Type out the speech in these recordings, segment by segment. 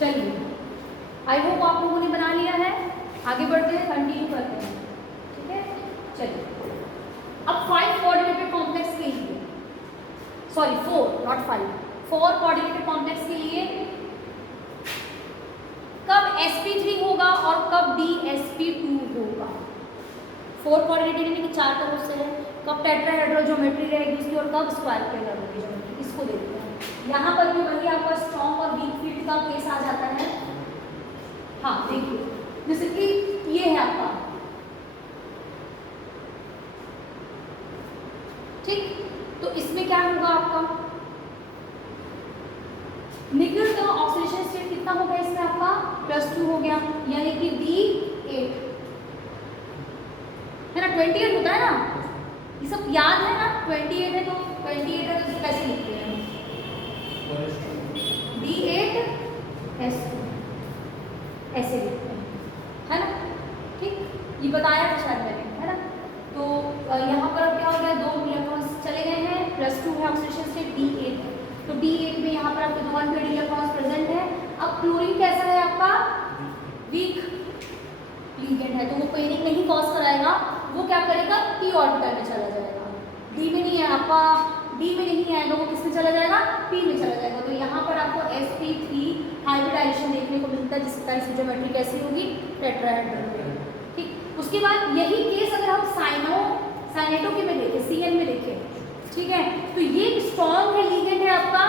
चलिए, I hope आप लोगों ने बना लिया है। आगे बढ़ते हैं, कंटिन्यू करते हैं। ठीक है, चलिए अब 5 कोऑर्डिनेटेड कॉम्प्लेक्स के लिए, सॉरी 4 नॉट 5, 4 कोऑर्डिनेटेड कॉम्प्लेक्स के लिए कब sp3 होगा और कब dsp2 होगा। 4 कोऑर्डिनेटेड यानी कि 4 तरफ से है, कब टेट्राहेड्रल ज्योमेट्री रहेगी उसकी और कब स्क्वायर प्लेनर होगी ज्योमेट्री, इसको देखते हैं। यहाँ पर भी वही आपका स्ट्रॉन्ग और वीक फील्ड का केस आ जाता है। हाँ देखिए, जैसे कि ये है आपका, ठीक, तो इसमें क्या होगा आपका निकल का ऑक्सीडेशन स्टेट कितना हो गया इसमें आपका +2 हो गया, यानी कि D8 है ना, 28 होता है ना, ये सब याद है ना, 28 है तो 28 है तो कैसे लिखते हैं D8S2 ऐसे लिखते हैं, है ना, ठीक, ये बताया था शायद मैंने, है ना। तो यहाँ पर अब क्या हो गया, 2 इलेक्ट्रॉन्स चले गए हैं, +2 है ऑक्सीडेशन स्टेट, D8 है, तो D8 में यहाँ पर आपके 2 अनपेयर्ड इलेक्ट्रॉन्स प्रेजेंट है। अब क्लोरीन कैसा है आपका, वीक लिगेंड है, तो वो पेयरिंग नहीं कॉज कराएगा, वो क्या करेगा p ऑर्बिटल में चला जाएगा, d में नहीं है आपका, d में नहीं आएगा, वो किस में चला जाएगा, p में चला जाएगा। तो यहाँ पर आपको sp3 हाइब्रिडाइजेशन देखने को मिलता है, जिसकी तरह से ज्योमेट्री कैसी होगी, टेट्राहेड्रल, ठीक। उसके बाद यही केस अगर हम साइनेटो के में देखें, Cn में देखें, ठीक है, तो ये स्ट्रॉन्ग है लिगेंड है आपका,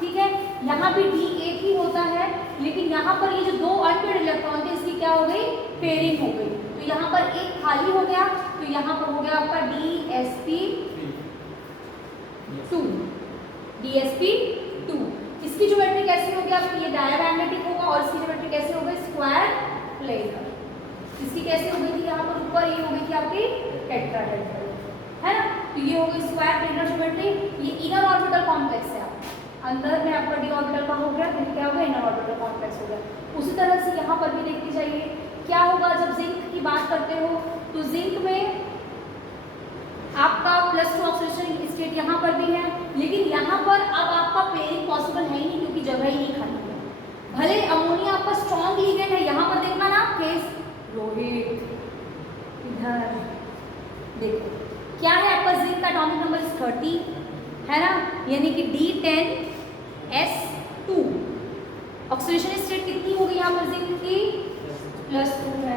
ठीक है, यहाँ भी D8 ही होता है, लेकिन यहाँ पर ये जो 2 अनपेयर्ड इलेक्ट्रॉन थे इसकी क्या हो गई, पेयरिंग हो गई, तो यहाँ पर एक खाली हो गया, तो यहाँ पर हो गया आपका DsP2, इसकी ज्योमेट्री कैसी होगी आपकी, ये डायमैग्नेटिक होगा, और इसकी ज्योमेट्री कैसी होगी, स्क्वायर प्लेनर, इसकी कैसे हो गई थी, यहाँ पर ऊपर ये हो गई थी आपकी टेट्राहेड्रल, है ना, तो ये हो गई स्क्वायर प्लेनर ज्योमेट्री। ये इनर ऑर्बिटल कॉम्प्लेक्स है आपका, अंदर में आपका डी ऑर्बिटल का हो गया, फिर क्या हो गया, इनर ऑर्बिटल कॉम्प्लेक्स हो गया। उसी तरह से यहाँ पर भी देखनी चाहिए क्या होगा, जब जिंक की बात करते हो तो जिंक में आपका +2 ऑक्सीडेशन स्टेट यहाँ पर भी है, लेकिन यहाँ पर अब आपका पेयरिंग पॉसिबल है ही नहीं, क्योंकि जगह ही नहीं खाली है। भले अमोनिया आपका स्ट्रॉन्ग लिगेंड है, यहाँ पर देखना ना केस रोहित, इधर देखो क्या है आपका, जिंक का एटॉमिक नंबर 30 है ना, यानी कि D10S2, ऑक्सीडेशन स्टेट कितनी हो गई यहाँ पर जिंक की, +2 है,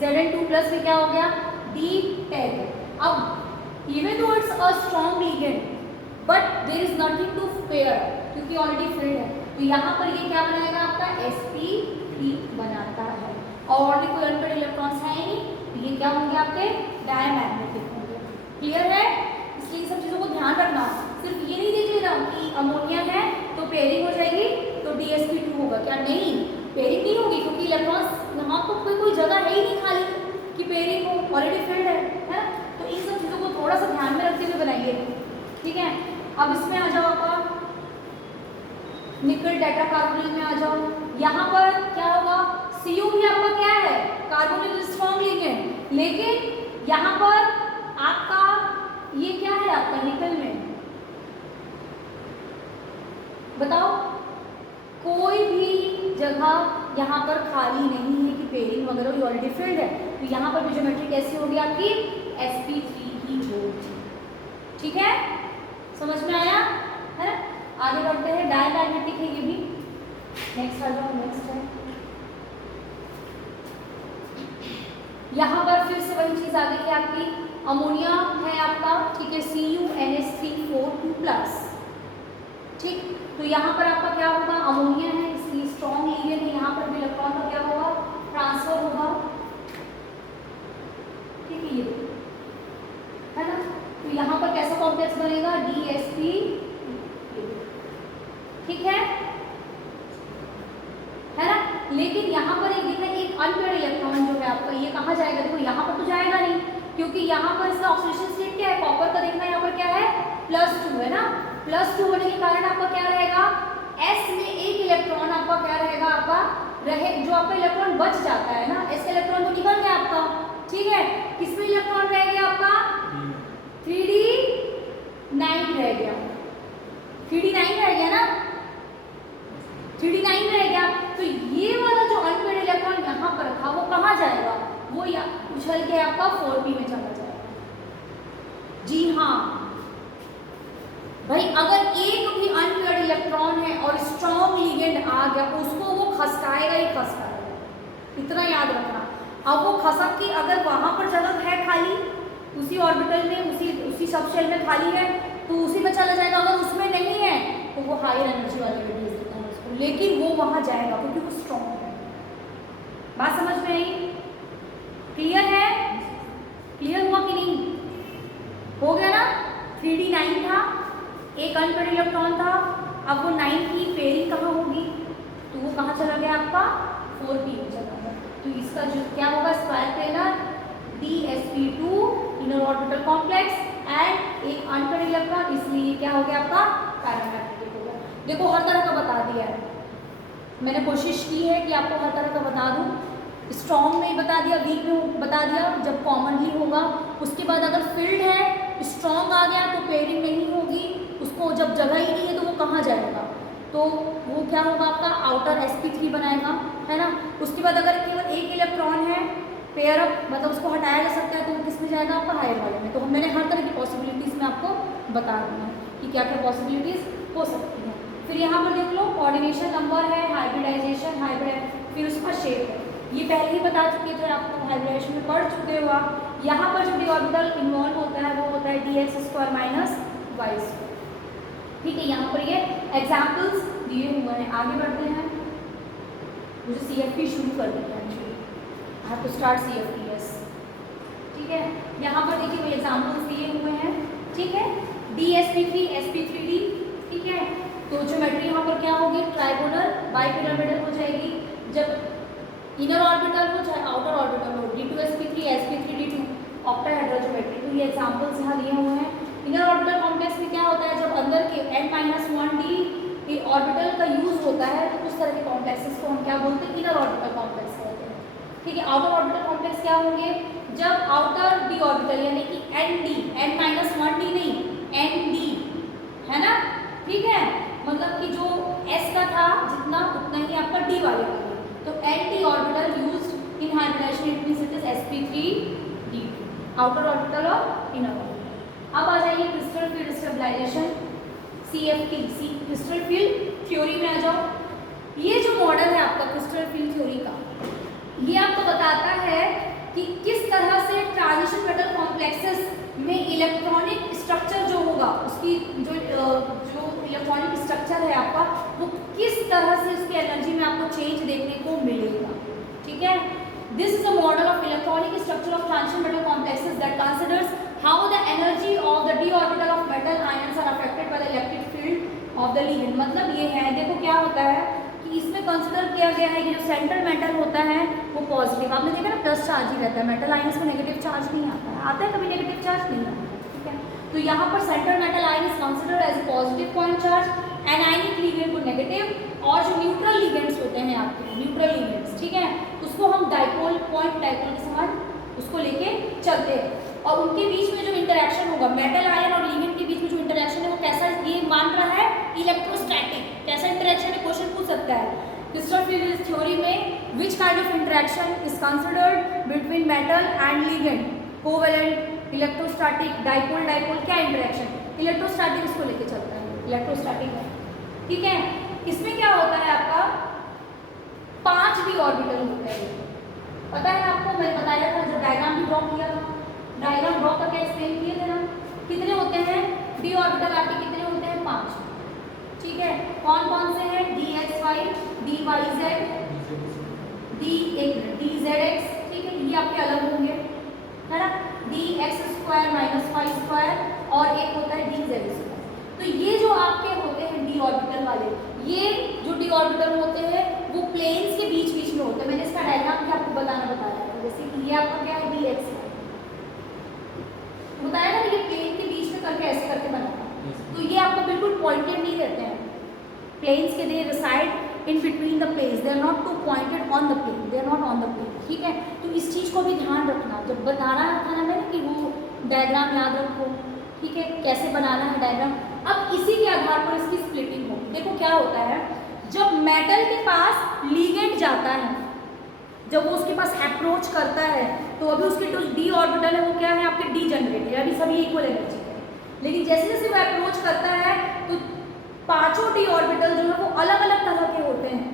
Zn2+ में क्या हो गया, D10। अब even though it's a strong ligand but there is nothing to pair, क्योंकि ऑलरेडी फिल्ड है, तो यहाँ पर ये क्या बनाएगा आपका sp3 बनाता है, और ऑलरेडी कोई अनपेयर्ड इलेक्ट्रॉन्स है ही नहीं, तो ये क्या होंगे आपके डायमैग्नेटिक होंगे। क्लियर है, इसलिए सब चीज़ों को ध्यान रखना, सिर्फ ये नहीं देख लेना कि अमोनिया है तो पेयरिंग हो जाएगी तो dsp2 होगा, क्या नहीं, पेयरिंग नहीं होगी, क्योंकि इलेक्ट्रॉन्स यहाँ पर कोई जगह है ही नहीं खाली कि पेयरिंग हो, ऑलरेडी फिल्ड है ना, तो इन सब चीज़ों को थोड़ा सा ध्यान में रखते हुए बनाइए, ठीक है। अब इसमें आ जाओ आपका निकल टेट्राकार्बोनिल में आ जाओ, यहाँ पर क्या होगा, Cu भी आपका क्या है, कार्बोनिल स्ट्रॉन्ग लिगेंड, लेकिन यहाँ पर आपका ये क्या है आपका निकल में, बताओ, कोई भी जगह यहाँ पर खाली नहीं है कि पेयरिंग वगैरह ऑलरेडी फिल्ड है, तो यहाँ पर भी ज्योमेट्री कैसी होगी आपकी, sp3 ही होगी, ठीक है, समझ में आया है ना। आगे बढ़ते हैं, डायमैग्नेटिक है ये भी, नेक्स्ट आ जाओ, नेक्स्ट है, यहाँ पर फिर से वही चीज आ गई कि आपकी अमोनिया है आपका, ठीक है, CuNH3 4 2+, ठीक, तो यहाँ पर आपका क्या होगा, अमोनिया है, इसकी स्ट्रॉन्ग लिगेंड है, यहाँ पर भी इलेक्ट्रॉन का क्या होगा, ट्रांसफर होगा, ठीक है, ये है ना, तो यहाँ पर कैसा कॉम्प्लेक्स बनेगा, DsP, ठीक है ना, लेकिन यहाँ पर एक देखना, एक अनपेयर्ड इलेक्ट्रॉन जो है आपका, ये कहाँ जाएगा, देखो यहाँ पर तो जाएगा नहीं, क्योंकि यहाँ पर इसका ऑक्सीडेशन स्टेट क्या है, कॉपर का देखना, यहाँ पर क्या है, +2 है ना, +2 होने के कारण आपका क्या रहेगा, S में एक इलेक्ट्रॉन आपका क्या रहेगा, आपका रहे, जो आपका इलेक्ट्रॉन बच जाता है ना, S का इलेक्ट्रॉन तो निकल गया आपका, ठीक है, किसमें इलेक्ट्रॉन रह गया आपका, 3d9 रह गया, 3d9 रह गया ना, 3d9 रह गया, तो ये वाला जो अनपेड इलेक्ट्रॉन यहाँ पर था वो कहाँ जाएगा, वो या उछल के आपका 4p में चला जाएगा। जी हाँ भाई, अगर एक भी अनपेड इलेक्ट्रॉन है और स्ट्रॉन्ग लिगेंड आ गया उसको वो खसकाएगा ही खसकाएगा, इतना याद रखना। अब वो खसक के अगर वहां पर जगह है खाली, उसी ऑर्बिटल में उसी सब शेल में खाली है तो उसी में चला जाएगा। अगर उसमें नहीं है तो वो हायर एनर्जी वाले में भेज देता है उसको, लेकिन वो वहां जाएगा क्योंकि वो स्ट्रॉन्ग है। बात समझ में आई? क्लियर है? क्लियर हुआ कि नहीं? हो गया ना? 3d 9 था, एक अनपेड इलेक्ट्रॉन था, अब वो 9 की पेयरिंग कहाँ होगी, तो वो कहाँ चला गया आपका 4p में चला गया। तो इसका जो क्या होगा, square planar dsp2 inner orbital complex and एक अनपेड इलेक्ट्रॉन, इसलिए क्या हो गया आपका पैरामैग्नेटिक हो गया। देखो हर तरह का बता दिया है मैंने, कोशिश की है कि आपको हर तरह का बता दूं। स्ट्रॉन्ग में बता दिया, वीक में बता दिया, जब कॉमनली होगा। उसके बाद अगर फील्ड है, स्ट्रॉन्ग आ गया तो पेयरिंग नहीं होगी, उसको जब जगह ही नहीं है तो वो कहाँ जाएगा, तो वो क्या होगा आपका आउटर sp3 बनाएगा, है ना। उसके बाद अगर केवल एक इलेक्ट्रॉन है पेयर अप, मतलब उसको हटाया जा सकता है, तो वो किस में जाएगा आपका हायर वाले में। तो मैंने हर तरह की पॉसिबिलिटीज़ में आपको बता दी है कि क्या क्या पॉसिबिलिटीज़ हो सकती हैं। फिर यहाँ पर देख लो कोऑर्डिनेशन नंबर है, हाइब्रिडाइजेशन, हाइब्रिड, फिर उसका शेप है, ये पहले ही बता चुके थे आपको, हाइब्रिडाइजेशन में पढ़ चुके हो आप। यहाँ पर जो डी ऑर्बिटल इन्वॉल्व होता है वो होता है dx² माइनस y²। ठीक है, यहाँ पर ये एग्जाम्पल्स दिए हुए हैं। आगे बढ़ते हैं, मुझे CFP शुरू कर देते हैं, I have to start CFPs। ठीक है, यहाँ पर देखिए वो एग्जाम्पल्स दिए हुए हैं। ठीक है, dsp3 sp3d। ठीक है, तो ज्योमेट्री यहाँ पर क्या होगी, ट्राइगोनल बाइपिरामिडल हो जाएगी। जब इनर ऑर्बिटल हो चाहे आउटर ऑर्बिटल हो, d2 sp3 sp3d2 octahedral geometry. तो ये एग्जाम्पल्स यहाँ दिए हुए हैं। इनर ऑर्बिटल कॉम्प्लेक्स में क्या होता है, जब अंदर के n-1d ऑर्बिटल का यूज होता है तो उस तरह के कॉम्प्लेक्सेस को हम क्या बोलते हैं, इनर ऑर्बिटल कॉम्प्लेक्स कहते हैं। ठीक है, आउटर ऑर्बिटल कॉम्प्लेक्स क्या होंगे, जब आउटर डी ऑर्बिटल यानी कि n-1d नहीं nd, है ना। ठीक है, मतलब कि जो s का था जितना उतना ही आपका d वाले का है, तो nd orbital used in hybridisation, it means it is sp3d2, outer orbital और इनर ऑर्बिटल। अब आ जाइए crystal field stabilisation, CFT, crystal field theory में आ जाओ। ये जो मॉडल है आपका क्रिस्टल फील्ड थ्योरी का, ये आपको बताता है कि किस तरह से ट्रांजिशन मेटल कॉम्प्लेक्सेस में इलेक्ट्रॉनिक स्ट्रक्चर जो होगा, उसकी जो इलेक्ट्रॉनिक स्ट्रक्चर है आपका, वो किस तरह से उसकी एनर्जी में आपको चेंज देखने को मिलेगा। ठीक है, this is a model of electronic structure of transition metal complexes that considers how the energy of the d orbital of metal ions are affected by the electric field of the ligand। मतलब ये है, देखो क्या होता है कि इसमें consider किया गया है कि जो सेंट्रल मेटल होता है वो पॉजिटिव, आपने देखा ना प्लस चार्ज ही रहता है, मेटल आयंस में नेगेटिव चार्ज नहीं आता है कभी नेगेटिव चार्ज नहीं आता है। ठीक है, तो यहाँ पर central metal ion is considered as positive point charge, anionic ligand को नेगेटिव, और जो न्यूट्रल लिगेंड्स होते हैं आपके न्यूट्रल लिगेंड्स, ठीक है, उसको हम डाइपोल पॉइंट डाइपोल के समान उसको लेके चलते हैं। और उनके बीच में जो इंटरेक्शन होगा, मेटल आयन और लिगेंड के बीच में जो इंटरेक्शन है वो कैसा, ये मान रहा है इलेक्ट्रोस्टैटिक। कैसा इंटरेक्शन है, क्वेश्चन पूछ सकता है क्रिस्टल फील्ड थ्योरी में, which kind of interaction is considered between metal and ligand, covalent, electrostatic, dipole dipole, क्या इंटरेक्शन, इलेक्ट्रोस्टैटिक इसको लेके चलता है, इलेक्ट्रोस्टैटिक है। ठीक है, इसमें क्या होता है आपका 5 d ऑर्बिटल होते हैं, पता है आपको, मैंने बताया था जब डायग्राम भी ड्रॉ किया था, डायग्राम ड्रॉ करके एक्सप्लेन किए थे ना, कितने होते हैं d ऑर्बिटल आपके, कितने होते हैं 5। ठीक है, कौन कौन से हैं, dxy, dyz, dzx। ठीक है, ये आपके अलग होंगे, है ना, dx² माइनस y², और एक होता है dz²। तो ये जो आपके होते हैं d ऑर्बिटल वाले, ये जो d ऑर्बिटल होते हैं वो प्लेन्स के बीच बीच में होते हैं। मैंने इसका डायग्राम भी आपको बताया था, जैसे कि ये आपका क्या है dx बताया ना, ये प्लेन के बीच में करके ऐसे करके बनाना, तो ये आपको बिल्कुल पॉइंटेड नहीं रहते हैं, प्लेन्स के they reside in between the planes, they are not to pointed on the plane, they are not on the plane. ठीक है, तो इस चीज़ को भी ध्यान रखना जब बनाना था ना मैंने, कि वो डायग्राम याद रखो। ठीक है, कैसे बनाना है डायग्राम। अब इसी के आधार पर इसकी स्प्लिटिंग हो, देखो क्या होता है, जब मेटल के पास लिगेंड जाता है, जब वो उसके पास अप्रोच करता है, तो अभी उसके जो डी ऑर्बिटल है वो क्या है आपके डी जनरेटेड, यानी सभी इक्वल एनर्जी है। लेकिन जैसे जैसे वो अप्रोच करता है तो पांचों डी ऑर्बिटल जो है वो अलग अलग तरह के होते हैं।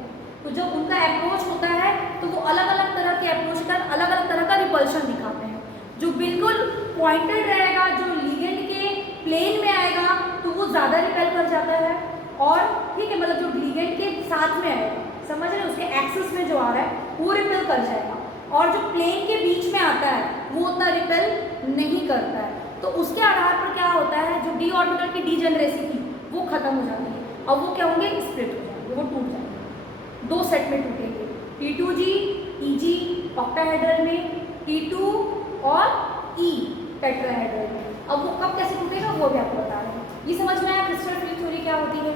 तो जब उनका अप्रोच होता है तो वो अलग अलग तरह के अप्रोच का अलग अलग तरह का रिपल्शन दिखाते हैं। जो बिल्कुल पॉइंटेड रहेगा, जो लिगेंड के प्लेन में आएगा तो वो ज़्यादा रिपेल कर जाता है, और ठीक है, मतलब जो लिगेंड के साथ में आएगा, समझ रहे हैं, उसके एक्सिस में जो आ रहा है वो रिपेल कर जाएगा, और जो प्लेन के बीच में आता है वो उतना रिपेल नहीं करता है। तो उसके आधार पर क्या होता है, जो डी ऑर्बिटल की डीजेनरेसी थी वो खत्म हो जाती है, और वो क्या होंगे, स्प्लिट हो जाएंगे, वो टूट जाएंगे, दो सेट में टूटेंगे, T2G EG ऑक्टाहेड्रल में, T2 और E टेट्राहेड्रल में। अब वो कब कैसे टूटेगा वो भी आपको बता रहे हैं। ये समझ में आया क्रिस्टल फील्ड थ्योरी क्या होती है।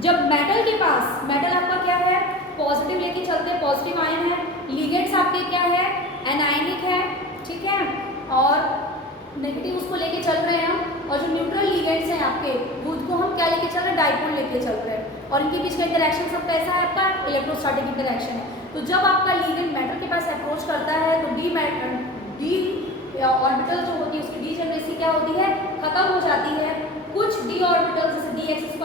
जब मेटल के पास, मेटल आपका क्या है, पॉजिटिव लेके चलते हैं, पॉजिटिव आयन है, लिगेंड्स आपके क्या है, एनायनिक है, ठीक है, और नेगेटिव उसको लेके चल रहे हैं, और जो न्यूट्रल लिगेंड्स हैं आपके वो उसको हम क्या लेके चल रहे हैं, डाइपोल लेके चल रहे हैं, और इनके बीच का इंटरेक्शन सब कैसा है आपका, इलेक्ट्रोस्टैटिक इंटरेक्शन है। तो जब आपका लिगेंड मेटल के पास अप्रोच करता है तो डी ऑर्बिटल जो होती है उसकी डीजेनरेसी क्या होती है, खत्म हो जाती है। कुछ डी ऑर्बिटल जैसे dx² -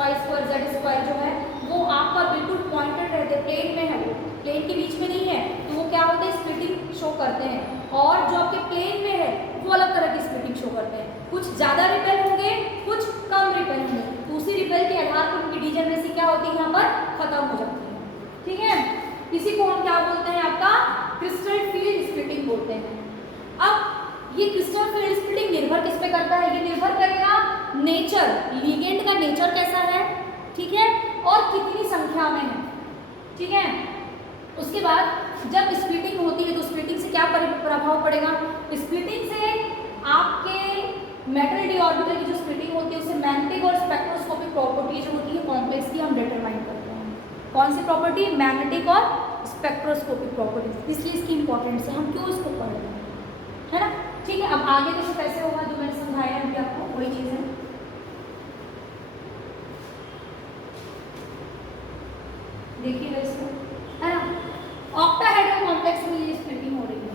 y² z² जो है वो आपका बिल्कुल पॉइंटेड रहते हैं, प्लेन में है, प्लेन के बीच में नहीं है, तो वो क्या होते हैं, स्प्लिटिंग शो करते हैं, और जो आपके प्लेन में है वो अलग तरह की स्प्लिटिंग शो करते हैं, कुछ ज़्यादा रिपेल होंगे, कुछ कम रिपेल होंगे, तो उसी रिपेल के आधार पर उनकी डीजेनरेसी क्या होती है, यहाँ पर खत्म हो जाती है, ठीक है। इसी को हम क्या बोलते हैं, आपका क्रिस्टल फील्ड स्प्लिटिंग बोलते हैं। अब ये क्रिस्टल फील्ड स्प्लिटिंग निर्भर किस पे करता है, ये निर्भर करेगा नेचर, लिगेंड का नेचर कैसा है, ठीक है, और कितनी संख्या में है, ठीक है। उसके बाद जब स्प्लिटिंग होती है तो स्प्लिटिंग से क्या प्रभाव पड़ेगा, स्प्लिटिंग से आपके मेटल डी ऑर्बिटल की जो स्प्लिटिंग होती है उससे मैग्नेटिक और स्पेक्ट्रोस्कोपिक प्रॉपर्टी जो होती है कॉम्प्लेक्स की हम डिटरमाइन करते हैं। कौन सी प्रॉपर्टी, मैग्नेटिक और स्पेक्ट्रोस्कोपिक प्रॉपर्टी, इसलिए इसकी इंपॉर्टेंस है, हम क्यों इसको पढ़ रहे हैं, है ना, ठीक है। अब आगे देखो कैसे होगा, जो मैंने समझाया अभी आपको वही चीज़ है। देखिएगा इसको, है ना, ऑक्टाहेड्रल कॉम्प्लेक्स में ये स्प्लिटिंग हो रही है।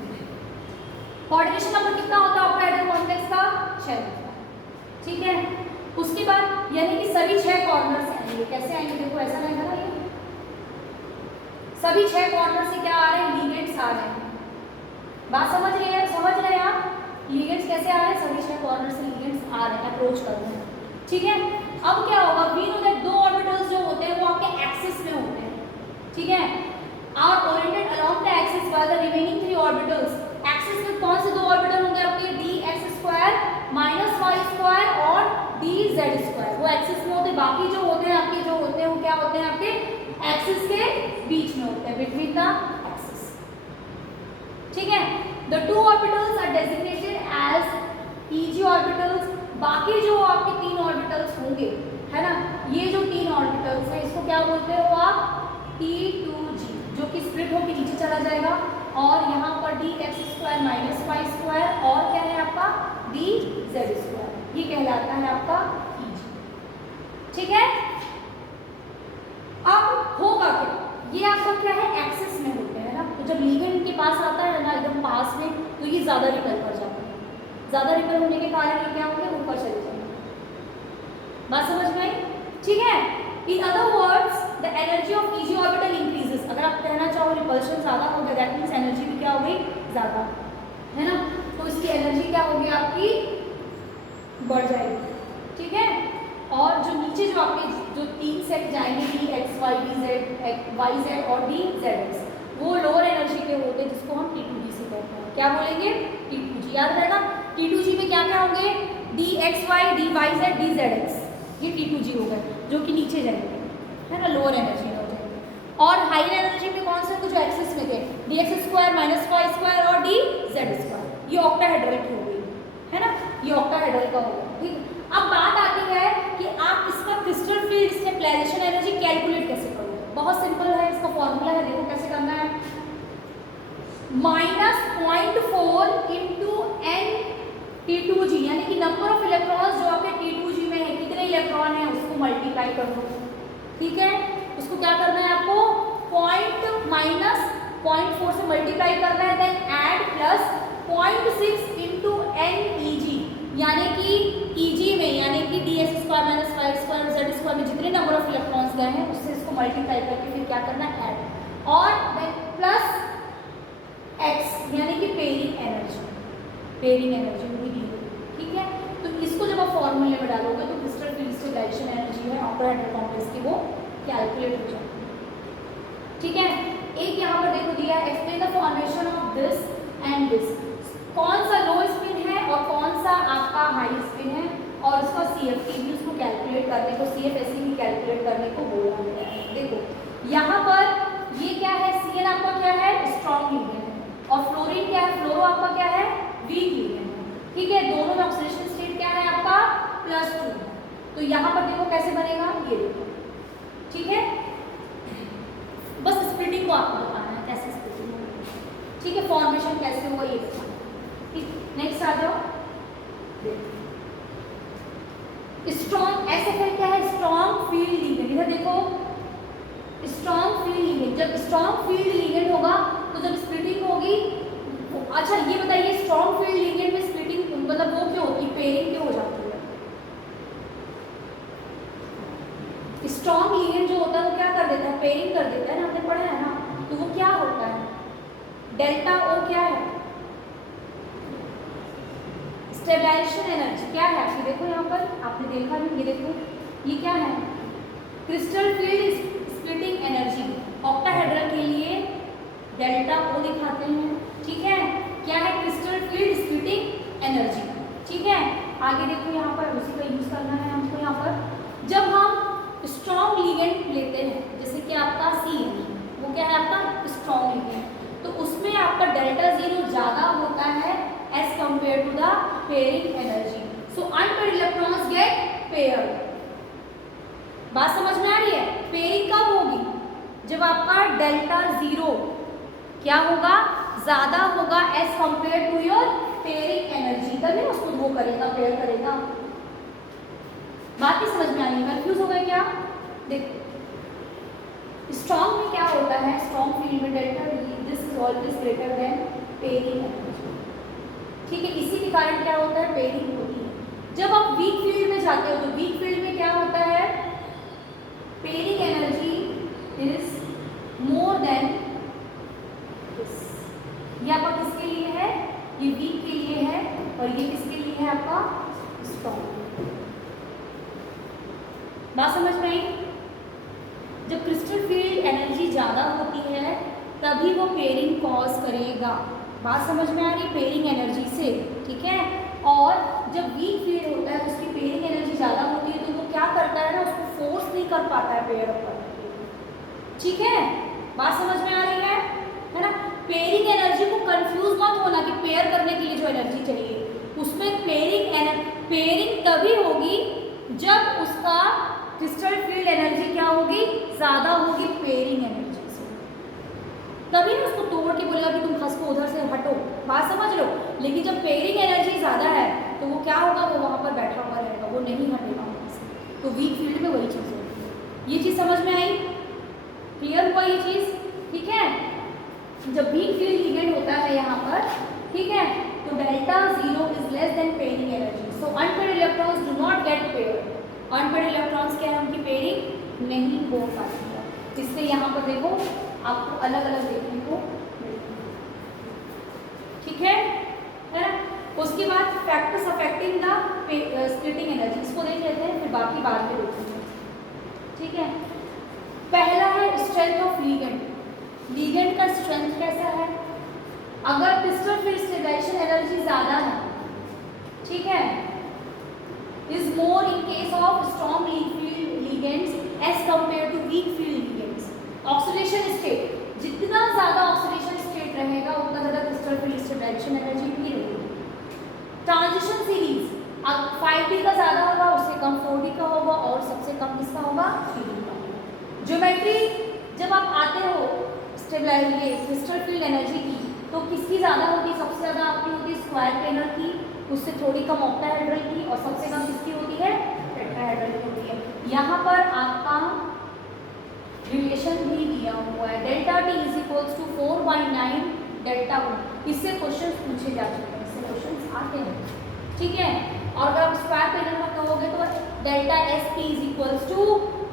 कोऑर्डिनेशन नंबर कितना होता है ऑक्टाहेड्रल कॉम्प्लेक्स का, 6, ठीक है। उसके बाद यानी कि सभी 6 कॉर्नर से आएंगे, कैसे आएंगे, देखो ऐसा रहेगा ना, ये सभी 6 कॉर्नर से क्या आ रहे हैं, लिगेंड्स आ रहे हैं, बात समझ रहे हैं, समझ रहे हैं आप, लिगेंड्स कैसे आ रहे हैं, सभी 6 कॉर्नर से लिगेंड्स आ रहे हैं, अप्रोच कर रहे हैं, ठीक है। अब क्या होगा, वी नो दैट 2 ऑर्बिटल्स जो होते हैं वो आपके एक्सिस में होते हैं, ठीक है, are oriented along the axis by the remaining 3 orbitals. Axis में कौन से 2 ऑर्बिटल होंगे आपके, dx² - y² और dz², वो एक्सिस में होते हैं, बाकी जो होते हैं आपके, जो होते हैं वो क्या होते हैं आपके एक्सिस के बीच में होते हैं, बिटवीन द एक्सिस, ठीक है। The 2 orbitals are designated as EG orbitals. बाकी जो आपके 3 ऑर्बिटल्स होंगे, है ना, ये जो 3 ऑर्बिटल्स है इसको क्या बोलते हो आप, T2G, जो कि स्प्लिट होकर नीचे चला जाएगा, और यहाँ पर dx² - y² और क्या है आपका dz², ये कहलाता है आपका EG, ठीक है। अब होगा क्या, ये आपका क्या है, एक्सिस में होते हैं ना, तो जब लिगेंड के पास आता है ना एकदम पास में, तो ये ज़्यादा रिपेल कर जाता है, ज़्यादा रिपेल होने के कारण ये क्या होंगे, ऊपर चले जाएंगे, बात समझ में आई, ठीक है। In other words the energy of EG orbital increases, अगर आप कहना चाहो रिपल्शन ज़्यादा हो गया, दैट मीन्स एनर्जी भी क्या हो गई, ज़्यादा, है ना, तो इसकी एनर्जी क्या होगी आपकी, बढ़ जाएगी, ठीक है। और जो नीचे जो आपके जो 3 सेट जाएंगे, dx, y, yz और dzx, वो लोअर एनर्जी के होते हैं, जिसको हम T2G से कहते हैं, क्या बोलेंगे, T2G, याद रहेगा। T2G में क्या क्या होंगे, dxy, dyz, dzx, ये T2G हो गए, जो कि नीचे जाएंगे, है ना, लोअर एनर्जी में हो जाएंगे। और हायर एनर्जी में कौन से, जो एक्सिस में थे, dx² - y² और dz², ये ऑक्टाहेड्रल की हो गई, है ना, ये ऑक्टाहेड्रल का होगा, ठीक। अब बात आती है कि आप इसका crystal field stabilisation energy calculate कैसे करोगे। बहुत सिंपल है, इसका फॉर्मूला है, देखो कैसे करना है, -0.4 × n T2G, यानी कि नंबर ऑफ इलेक्ट्रॉन्स जो आपके T2G में है, कितने इलेक्ट्रॉन है उसको मल्टीप्लाई कर दो, ठीक है। 0.4 से मल्टीप्लाई करना है, then add plus 0.6 into NEG, यानी कि EG में यानी कि ds² - y² z² में जितने नंबर ऑफ इलेक्ट्रॉन्स गए हैं उससे इसको मल्टीप्लाई करके फिर क्या करना है ऐड, और देन प्लस x यानी कि पेयरिंग एनर्जी भी दी हुई, ठीक है। तो इसको जब आप फॉर्मूले में डालोगे तो क्रिस्टल फील्ड स्टेबलाइजेशन एनर्जी है ऑक्टाहेड्रल कॉम्प्लेक्स की, वो कैलकुलेट हो जाएगी, ठीक है। एक यहाँ पर देखो दिया है, explain the formation of this and this, कौन सा लो स्पिन है और कौन सा आपका हाई स्पिन है, और उसका CFT भी उसको कैलकुलेट करने को, CFSE भी कैलकुलेट करने को बोला गया है। देखो यहाँ पर ये क्या है, CN आपका क्या है, स्ट्रॉन्ग लिगेंड है, और फ्लोरीन क्या है, फ्लोरो आपका क्या है, वीक लिगेंड है, ठीक है। दोनों में ऑक्सीडेशन स्टेट क्या है आपका +2, तो यहाँ पर देखो कैसे बनेगा, ये देखो, ठीक है। बस स्प्लिटिंग को आपको बताना है कैसे स्प्लिटिंग होगी, ठीक है, फॉर्मेशन कैसे होगा ये बताना, ठीक। नेक्स्ट आ जाओ, स्ट्रॉन्ग SFL क्या है, स्ट्रॉन्ग फील्ड लिगेंड, इधर देखो स्ट्रॉन्ग फील्ड लिगेंड, जब स्ट्रॉन्ग फील्ड लिगेंड होगा तो जब स्प्लिटिंग होगी, अच्छा ये बताइए स्ट्रॉन्ग फील्ड लिगेंड में स्प्लिटिंग मतलब वो क्यों होती है, पेयरिंग क्यों हो जाती है। स्ट्रॉन्ग लिगेंड जो होता है वो क्या कर देता है, पेयरिंग कर देता है ना, हमने पढ़ा है ना, तो वो क्या होता है, डेल्टा O क्या है, स्टेबलाइजेशन एनर्जी क्या है आपकी, देखो यहाँ पर आपने देखा भी, ये देखो ये क्या है, crystal field splitting energy, octahedral के लिए डेल्टा O दिखाते हैं, ठीक है, क्या है, क्रिस्टल फील्ड स्प्लिटिंग एनर्जी, ठीक है। आगे देखो यहाँ पर उसी का यूज करना है हमको, यहाँ पर जब हम स्ट्रॉन्ग लिगेंड लेते हैं जैसे कि आपका CN, वो क्या है आपका स्ट्रॉन्ग लिगेंड, तो उसमें आपका डेल्टा 0 ज़्यादा होता है as compare to the pairing energy, so unpaired electrons get paired. बात समझ में आ रही है, पेयरिंग कब होगी, जब आपका डेल्टा 0 क्या होगा, ज़्यादा होगा as compare to your pairing energy, तभी उसको वो करेगा, पेयर करेगा। बात ही समझ में आ रही है, कंफ्यूज हो गए क्या, देखो स्ट्रॉन्ग में क्या होता है, स्ट्रॉन्ग फील्ड में delta this is always greater than pairing energy, ठीक है। इसी के कारण क्या होता है, पेयरिंग होती है। जब आप वीक फील्ड में जाते हो तो वीक फील्ड में क्या होता है, pairing energy is more than this, ये आपका किसके लिए है, ये वीक के लिए है, और ये किसके लिए है आपका स्ट्रॉन्ग। बात समझ में आई, जब क्रिस्टल फील्ड एनर्जी ज़्यादा होती है तभी वो पेयरिंग कॉज करेगा, बात समझ में आ रही है, पेयरिंग एनर्जी से, ठीक है। और जब वीक फील्ड होता है तो उसकी पेयरिंग एनर्जी ज़्यादा होती है तो वो क्या करता है ना, उसको फोर्स नहीं कर पाता है पेयर अप करने के लिए, ठीक है। बात समझ में आ रही है ना। पेयरिंग एनर्जी को कंफ्यूज मत होना कि पेयर करने के लिए जो एनर्जी चाहिए उसमें पेयरिंग तभी होगी जब उसका क्रिस्टल फील्ड एनर्जी क्या होगी, ज़्यादा होगी पेयरिंग एनर्जी से, तभी उसको तोड़ के बोलेगा कि तुम खस को उधर से हटो, बात समझ लो। लेकिन जब पेयरिंग एनर्जी ज़्यादा है तो वो क्या होगा, वो वहाँ पर बैठा हुआ रहेगा, वो नहीं हटेगा वहाँ से, तो वीक फील्ड में वही चीज़ होगी। ये चीज़ समझ में आई, क्लियर हुआ ये चीज़, ठीक है। जब वीक फील्ड लिगेंड होता है यहाँ पर, ठीक है, तो delta 0 is less than pairing energy, so unpaired electrons do not gate paired, unpaired electrons क्या है, उनकी पेयरिंग नहीं हो पाती है, इसलिए यहाँ पर देखो आपको अलग अलग देखने को मिलेगा, ठीक है ना। उसके बाद factors affecting the splitting energy, इसको देख लेते हैं फिर बाकी बात में देखेंगे, ठीक है। पहला है स्ट्रेंथ ऑफ लिगेंड, लिगेंड का स्ट्रेंथ कैसा है, अगर क्रिस्टल फील्ड स्टेबलाइजेशन एनर्जी ज़्यादा है, ठीक है, is more in case of strong field ligands as compared to weak field ligands. Oxidation state, जितना ज़्यादा ऑक्सीडेशन स्टेट रहेगा उतना ज़्यादा क्रिस्टल फील्ड स्टेबलाइजेशन एनर्जी भी रहेगी। ट्रांजिशन सीरीज, अब 5D का ज़्यादा होगा उससे कम 4D का होगा और सबसे कम किसका होगा, 3D का। ज्योमेट्री जब आप आते हो स्टेबलाइजेशन क्रिस्टल फील्ड एनर्जी की तो किसकी ज़्यादा होती है, सबसे ज़्यादा आपकी होती है स्क्वायर प्लेनर की, उससे थोड़ी कम ऑक्टाहेड्रल की, और सबसे कम किसकी होती है, टेट्राहेड्रल की होती है। यहाँ पर आपका रिलेशन भी दिया हुआ है delta T is equals to 4/9 delta one. इससे क्वेश्चन पूछे जा चुके हैं, इससे क्वेश्चन आते हैं, ठीक है। और अगर आप स्क्वायर पैनल में कहोगे तो delta S P is equals to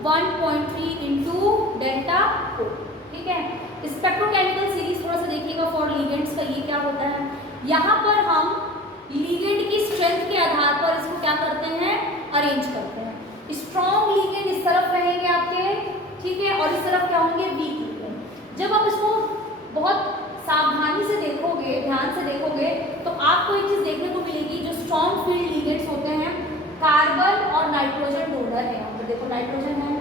1.3 into delta O, ठीक है। स्पेक्ट्रोकेमिकल सीरीज थोड़ा सा देखिएगा फॉर लिगेंड्स का, ये क्या होता है, यहाँ पर हम लिगेंड की स्ट्रेंथ के आधार पर इसको क्या करते हैं, अरेंज करते हैं। स्ट्रॉन्ग लिगेंड इस तरफ रहेंगे आपके, ठीक है, और इस तरफ क्या होंगे, वीक लिगेंड। जब आप इसको बहुत सावधानी से देखोगे, ध्यान से देखोगे, तो आपको एक चीज देखने को मिलेगी, जो स्ट्रॉन्ग फील्ड लिगेंड्स होते हैं कार्बन और नाइट्रोजन डोनर है। यहाँ पर देखो नाइट्रोजन है,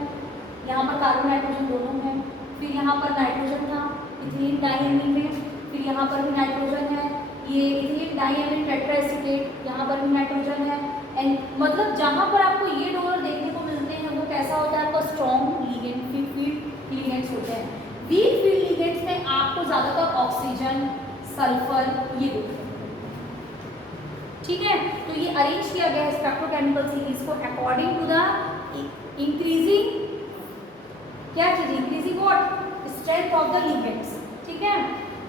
यहाँ पर कार्बन नाइट्रोजन दोनों है, फिर यहाँ पर नाइट्रोजन था इथिलीन डाइएमीन में, फिर यहाँ पर भी नाइट्रोजन है, ये इथिलीन डाइएमीन टेट्राएसीटेट, यहाँ पर भी नाइट्रोजन है। एंड मतलब जहाँ पर आपको ये डोनर देखने को मिलते हैं वो कैसा होता है, आपका स्ट्रॉन्ग लिगेंड फील्ड लिगेंड्स होते हैं। वीक फील्ड लिगेंड्स में आपको ज्यादातर ऑक्सीजन, सल्फर ये देखते हैं, ठीक है। तो ये अरेंज किया गया है स्पेक्ट्रोकेमिकल सीरीज को अकॉर्डिंग टू द इंक्रीजिंग, क्या चीज, increasing what, strength of the ligands, ठीक है।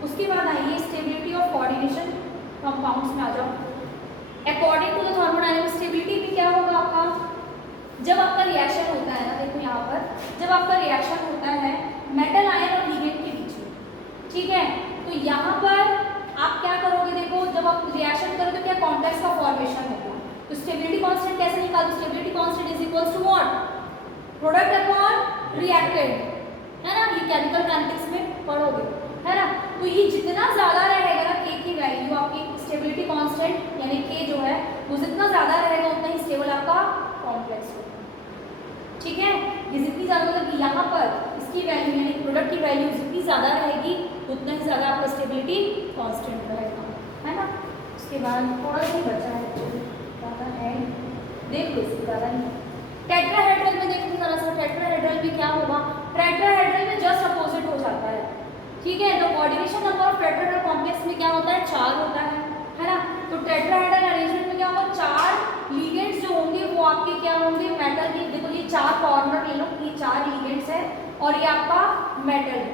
उसके बाद आइए स्टेबिलिटी ऑफ कोऑर्डिनेशन कंपाउंड्स में आ जाओ। According to the thermodynamic stability में क्या होगा आपका, जब आपका रिएक्शन होता है ना, देखो यहाँ पर जब आपका रिएक्शन होता है मेटल आयन और लिगेंड के बीच में, ठीक है, तो यहाँ पर आप क्या करोगे, देखो जब आप रिएक्शन करो तो क्या कॉम्प्लेक्स का फॉर्मेशन होगा। तो स्टेबिलिटी कांस्टेंट कैसे निकालो, stability constant is equals to what, product upon reactant, है ना, ये केमिकल काइनेटिक्स में पढ़ोगे, है ना। तो ये जितना ज्यादा रहेगा ना के की वैल्यू, आपकी स्टेबिलिटी कांस्टेंट यानी के जो है वो जितना ज्यादा रहेगा उतना ही स्टेबल आपका कॉम्प्लेक्स होगा, ठीक है। ये जितनी ज्यादा मतलब कि यहाँ पर इसकी वैल्यू यानी प्रोडक्ट की वैल्यू जितनी ज्यादा रहेगी उतना ही ज्यादा आपका स्टेबिलिटी कांस्टेंट रहेगा, है ना। उसके बाद थोड़ा सा बचा है, ज़्यादा है, देख लो इससे ज़्यादा नहीं। टेट्राहेड्रल में देखते जरा सा, टेट्राहेड्रल में क्या होगा, टेट्राहेड्रल में जस्ट अपोजिट हो जाता है, ठीक है। तो coordination number of tetrahedral complex में क्या होता है, 4 होता है ना। तो टेट्राहेड्रल अरेंजमेंट में क्या होगा, 4 लिगेंड्स जो होंगे वो आपके क्या होंगे, मेटल के, देखो ये 4 कॉर्नर ले लो, ये 4 लिगेंड्स है और ये आपका मेटल है,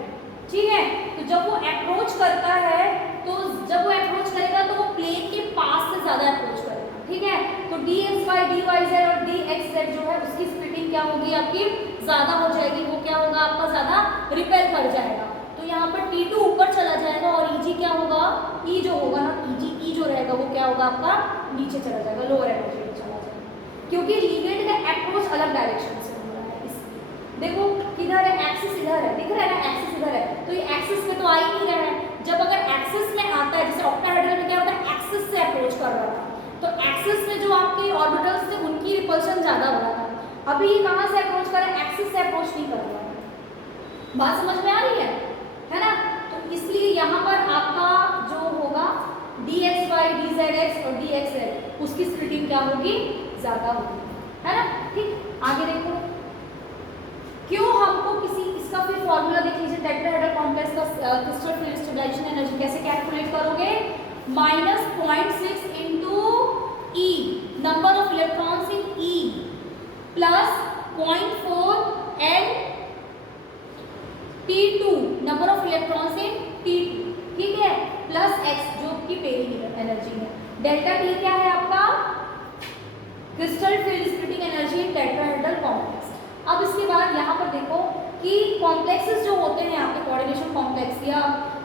ठीक है। तो जब वो अप्रोच करता है, तो जब वो अप्रोच करेगा तो वो प्लेन के पास से ज्यादा अप्रोच करेगा, ठीक है। तो dxy, dyz और dxz जो है उसकी स्प्लिटिंग क्या होगी, आपकी ज्यादा हो जाएगी, वो क्या होगा, आपका ज्यादा रिपेल कर जाएगा। तो यहाँ पर T2 ऊपर चला जाएगा और Eg क्या होगा, E जो होगा ना, E जो रहेगा वो क्या होगा आपका नीचे चला जाएगा, लोअर एनर्जी में चला जाएगा, क्योंकि लिगेंड का अप्रोच अलग डायरेक्शन से हो रहा है। इसलिए देखो किधर है, एक्सिस इधर है, दिख रहा है ना, एक्सिस इधर है, तो ये एक्सिस में तो आ ही नहीं रहा है। जब अगर एक्सिस में आता है, जैसे ऑक्टाहेड्रल में क्या होता है, एक्सिस से अप्रोच कर रहा था, तो एक्सिस में जो आपके ऑर्बिटल्स थे उनकी रिपल्शन ज्यादा हो रहा था। अभी ये कहाँ से अप्रोच कर रहा है, एक्सिस से अप्रोच नहीं कर रहा है। बात समझ में आ रही है ना। तो इसलिए यहाँ पर आपका जो होगा dxy, dzx और dxl उसकी स्प्लिटिंग क्या होगी, ज्यादा होगी, है ना। ठीक, आगे देखो क्यों हमको किसी इसका फिर फॉर्मूला देख लीजिए, टेट्राहेड्रल कॉम्प्लेक्स का क्रिस्टल फील्ड स्टेबलाइजेशन एनर्जी कैसे कैलकुलेट करोगे, -0.6 into E number of electrons in E plus 0.4 L T2 number of electrons in T2, ठीक है, प्लस x जो कि पेरिमीटर एनर्जी है। डेल्टा T क्या है आपका, crystal field splitting energy in tetrahedral complex. अब इसके बाद यहाँ पर देखो कि कॉम्प्लेक्सेस जो होते हैं आपके कोऑर्डिनेशन कॉम्प्लेक्स या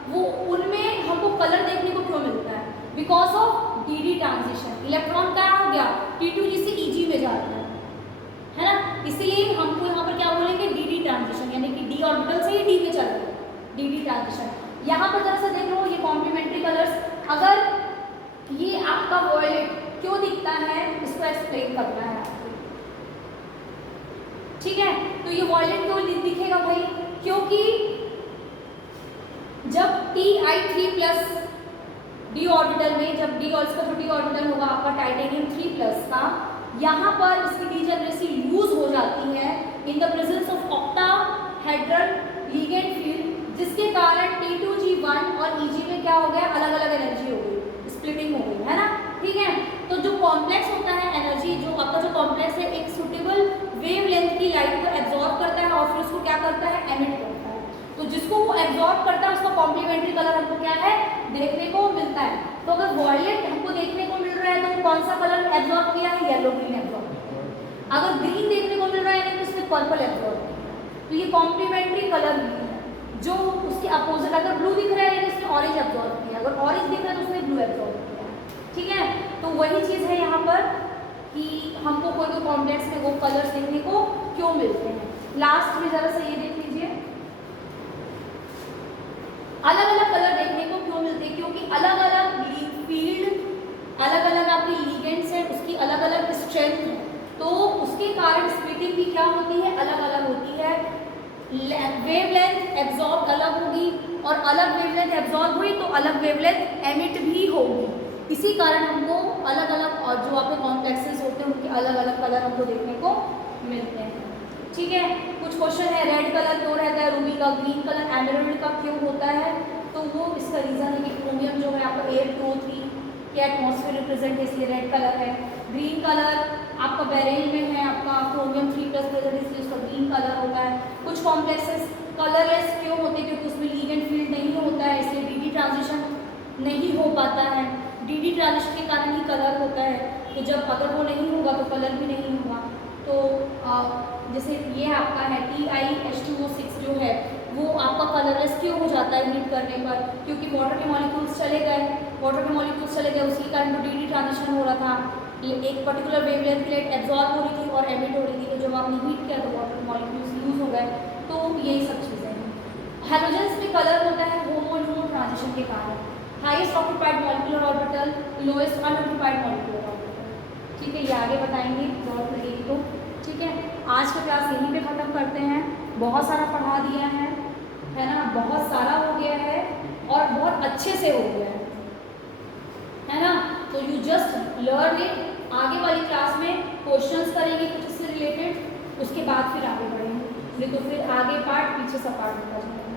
वो, उनमें हमको कलर देखने को क्यों मिलता है, because of D transition. Electron क्या हो गया, T2 से Eg में जाता है ना, इसलिए हमको यहाँ पर क्या बोलेंगे, डी ट्रांजिशन, यानी कि d ऑर्बिटल से ही d में चल रहा है, डी ट्रांजिशन। यहाँ पर जरा सा देख लो ये कॉम्प्लीमेंट्री कलर्स, अगर ये आपका वॉयलेट क्यों दिखता है इसको एक्सप्लेन करना है आपको, ठीक है। तो ये वॉयलेट क्यों दिखेगा भाई, क्योंकि जब Ti3+ d ऑर्बिटल में, जब d और इसका जो d ऑर्बिटल होगा आपका टाइटेनियम 3+ का, यहाँ पर इसकी डीजेनरेसी लूज हो जाती है in the presence of octahedral ligand field, जिसके कारण T2G1 और Eg में क्या हो गया, अलग अलग एनर्जी हो गई, स्प्लिटिंग हो गई, है ना, ठीक है। तो जो कॉम्प्लेक्स होता है एनर्जी, जो आपका जो कॉम्प्लेक्स है एक सुटेबल वेवलेंथ की लाइट को एब्जॉर्ब करता है और फिर उसको क्या करता है, एमिट करता है। तो कलर हमको क्या है देखने को मिलता है। तो अगर वॉयलेट हमको देखने को मिल रहा है तो कौन सा कलर एब्जॉर्ब किया है, येलो ग्रीन एब्जॉर्ब किया। अगर ग्रीन देखने को मिल रहा है तो उसने पर्पल एब्जॉर्ब किया। तो ये कॉम्प्लीमेंट्री कलर है। जो उसके अपोजिट, अगर ब्लू दिख रहा है तो उसने ऑरेंज एब्जॉर्ब किया, अगर ऑरेंज दिख रहा है तो उसने ब्लू एब्जॉर्ब किया। ठीक है, तो वही चीज़ है यहाँ पर कि हमको कोई कॉम्प्लेक्स में वो कलर्स देखने को क्यों मिलते हैं। लास्ट में जरा सा ये देख लीजिए, अलग अलग कलर देखने को क्यों मिलते हैं, क्योंकि अलग अलग फील्ड, अलग अलग आपकी लिगेंड्स हैं, उसकी अलग अलग स्ट्रेंथ है, तो उसके कारण स्प्लिटिंग भी क्या होती है, अलग अलग होती है। वेवलेंथ एब्जॉर्ब अलग होगी और अलग वेवलेंथ एब्जॉर्ब हुई तो अलग वेवलेंथ एमिट भी होगी। इसी कारण हमको अलग अलग और जो आपके कॉम्प्लेक्सेस होते हैं उनके अलग अलग कलर हमको देखने को मिलते हैं। ठीक है, कुछ क्वेश्चन है, रेड कलर क्यों रहता है रूबी का, ग्रीन कलर एमराल्ड का क्यों होता है, तो वो इसका रीज़न है कि क्रोमियम जो है आपका एयर 2O3 के एटमॉस्फेयर रिप्रेजेंट है, इसलिए रेड कलर है। ग्रीन कलर आपका बेरिल में है, आपका क्रोमियम 3+ प्रेजेंट, इसलिए उसका ग्रीन कलर होता है। कुछ कॉम्प्लेक्सेस कलरलेस क्यों होते हैं, क्योंकि उसमें लीगेंड फील्ड नहीं होता है, इसलिए डी ट्रांजिशन नहीं हो पाता है। डी ट्रांजिशन के कारण ही कलर होता है, तो जब अगर वो नहीं होगा तो कलर भी नहीं होगा। तो जैसे ये आपका है TiH2O6 जो है वो आपका कलरलेस क्यों हो जाता है हीट करने पर, क्योंकि वाटर के मॉलिक्यूल्स चले गए, उसी कारण तो डी ट्रांजिशन हो रहा था, ये एक पर्टिकुलर वेवलेंथ के लिए एब्जॉर्ब हो रही थी और एमिट हो रही थी, तो जब आपने हीट किया तो वाटर के मॉलिक्यूल्स यूज हो गए। तो यही सब चीज़ें हैं। हैलोजेंस में कलर होता है होमो ट्रांजिशन के कारण, highest occupied molecular orbital, lowest unoccupied molecular orbital. ठीक है, ये आगे बताएंगे जरूरत लगेगी तो। ठीक है, आज का क्लास यहीं पे ख़त्म करते हैं। बहुत सारा पढ़ा दिया है ना, बहुत सारा हो गया है और बहुत अच्छे से हो गया है ना। तो यू जस्ट लर्न इट। आगे वाली क्लास में क्वेश्चंस करेंगे कुछ इससे रिलेटेड, उसके बाद फिर आगे बढ़ेंगे, नहीं तो फिर आगे पार्ट पीछे सा पार्ट होता जाएगा।